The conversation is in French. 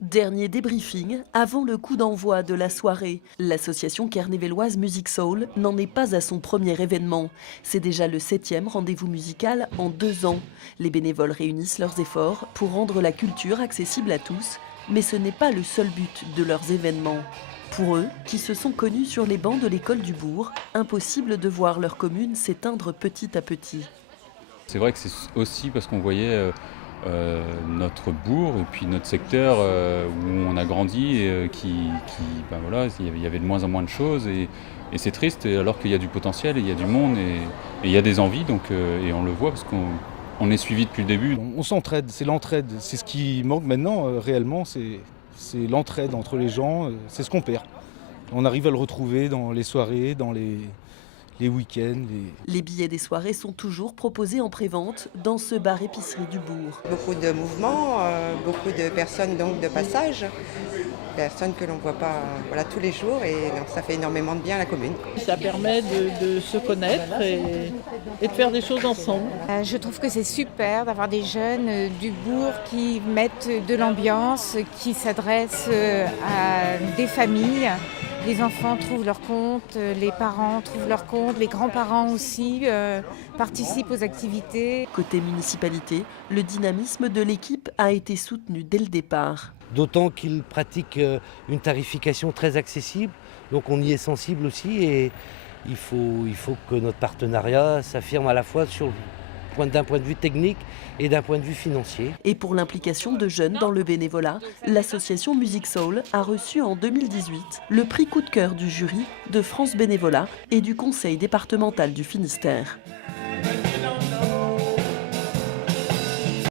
Dernier débriefing avant le coup d'envoi de la soirée. L'association kernévelloise Music Soul n'en est pas à son premier événement. C'est déjà le 7e rendez-vous musical en 2 ans. Les bénévoles réunissent leurs efforts pour rendre la culture accessible à tous, mais ce n'est pas le seul but de leurs événements. Pour eux, qui se sont connus sur les bancs de l'école du bourg, impossible de voir leur commune s'éteindre petit à petit. C'est vrai que c'est aussi parce qu'on voyait notre bourg et puis notre secteur où on a grandi et ben voilà, il y avait de moins en moins de choses et c'est triste alors qu'il y a du potentiel et il y a du monde et il y a des envies et on le voit parce qu'on est suivi depuis le début. On s'entraide, c'est l'entraide. C'est ce qui manque maintenant réellement, c'est l'entraide entre les gens, c'est ce qu'on perd. On arrive à le retrouver dans les soirées, dans les week-ends. Les billets des soirées sont toujours proposés en prévente dans ce bar-épicerie du bourg. Beaucoup de mouvements, beaucoup de personnes donc de passage, personnes que l'on ne voit pas voilà, tous les jours et donc, ça fait énormément de bien à la commune. Ça permet de se connaître et de faire des choses ensemble. Je trouve que c'est super d'avoir des jeunes du bourg qui mettent de l'ambiance, qui s'adressent à des familles. Les enfants trouvent leur compte, les parents trouvent leur compte, les grands-parents aussi participent aux activités. Côté municipalité, le dynamisme de l'équipe a été soutenu dès le départ. D'autant qu'ils pratiquent une tarification très accessible, donc on y est sensible aussi et il faut que notre partenariat s'affirme à la fois d'un point de vue technique et d'un point de vue financier. Et pour l'implication de jeunes dans le bénévolat, l'association Music Soul a reçu en 2018 le prix coup de cœur du jury de France Bénévolat et du conseil départemental du Finistère.